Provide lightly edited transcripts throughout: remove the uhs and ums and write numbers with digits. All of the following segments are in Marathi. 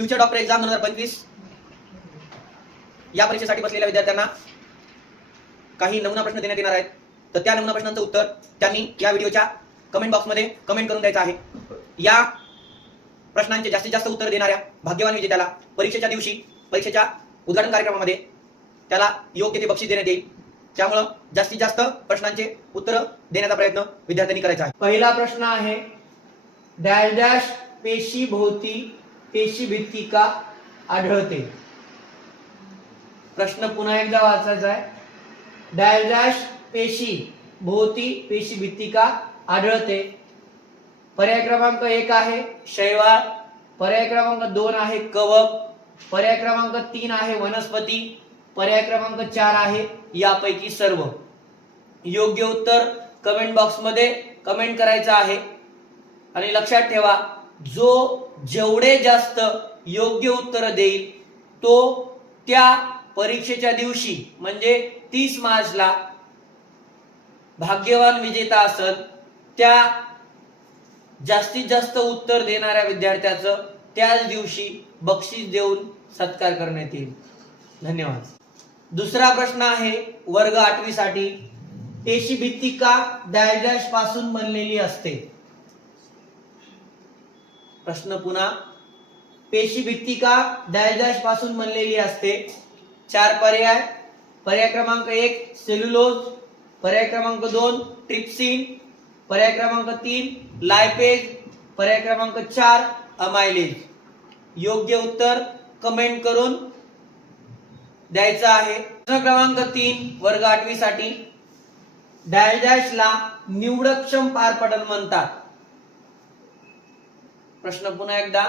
फ्युचर डॉक्टर एक्झाम 2025 या परीक्षेसाठी बसलेल्या विद्यार्थ्यांना काही नमुना प्रश्न देण्यात येणार आहेत. तर त्या नमुना प्रश्नांचं उत्तर त्यांनी या व्हिडिओच्या कमेंट बॉक्समध्ये कमेंट करून द्यायचं आहे. या प्रश्नांचे जास्तीत जास्त उत्तर देणाऱ्या भाग्यवान विजेत्याला परीक्षेच्या दिवशी परीक्षेच्या उद्घाटन कार्यक्रमामध्ये त्याला योग्य ते बक्षीस देण्यात येईल. त्यामुळे जास्तीत जास्त प्रश्नांचे उत्तर देण्याचा प्रयत्न विद्यार्थ्यांनी करायचा आहे. पहिला प्रश्न आहे, डॅश डॅश पेशी भोवती पेशी भित्तिका आढळते. प्रश्न पुन्हा एकदा वाचायचा आहे. डॅश डॅश पेशी भोवती पेशी भित्तिका आढळते. पर्याय क्रमांक 1 आहे शैवाल, पर्याय क्रमांक 2 आहे कवक, पर्याय क्रमांक 3 आहे वनस्पती, पर्याय क्रमांक 4 आहे यापैकी सर्व. योग्य उत्तर कमेंट बॉक्स मध्ये कमेंट करायचं आहे. आणि लक्षात ठेवा, जो जेवढे जास्त योग्य उत्तर देईल तो त्या परीक्षेच्या दिवशी म्हणजे 30 मार्चला भाग्यवान विजेता असेल. त्या जास्तीत जास्त उत्तर देणाऱ्या विद्यार्थ्याचं त्याच दिवशी बक्षीस देऊन सत्कार करण्यात येईल. धन्यवाद. दुसरा प्रश्न आहे वर्ग 8वी साठी. पेशी भित्तिका डॅश डॅश पासून बनलेली असते. प्रश्न पुन्हा, पेशी भित्तिका डॅश डॅश पासून बनलेली असते. 4 पर्याय. पर्याय क्रमांक 1 सेल्युलोज, पर्याय क्रमांक 2 ट्रिप्सिन, पर्याय क्रमांक 3 लायपेज, पर्याय क्रमांक 4 अमायलेज. योग्य उत्तर कमेंट करून द्यायचं आहे. प्रश्न क्रमांक 3 वर्ग 8वी साठी. डॅश डॅश ला निवडक्षम पारपटल म्हणतात. प्रश्न पुन्हा एकदा,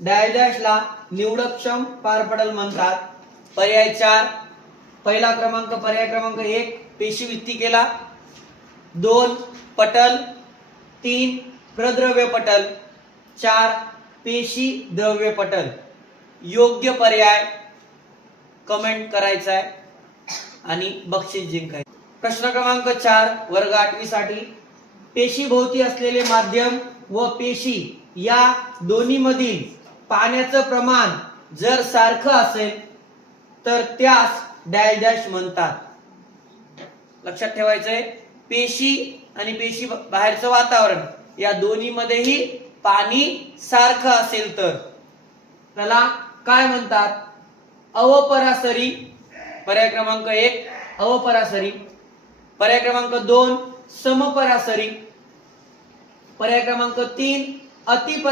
डॅश डॅश ला निवडक्षम पारपटल म्हणतात. पर्याय 4 पहिला क्रमांक पर्याय क्रमांक 1 पेशी भित्तिकेला, 2 पटल, 3 प्रद्रव्य पटल, 4 पेशी द्रव्य पटल. योग्य पर्याय कमेंट करायचा आहे आणि बक्षीस जिंकायचं. प्रश्न क्रमांक 4 वर्ग 8वी साठी. पेशी भोवती असलेले माध्यम व पेशी या दोन्ही मधील पाण्याचं प्रमाण जर सारखं असेल तर त्यास डॅश डॅश म्हणतात. लक्षात ठेवायचंय, पेशी आणि पेशी बाहेरचं वातावरण या दोन्ही मध्येही पाणी सारखं असेल तर त्याला काय म्हणतात? अवपरासरी. पर्याय क्रमांक 1 अवपरासरी, पर्याय क्रमांक 2 समपरासरी, पर्याय क्रमांक 3 अतिपरासरी.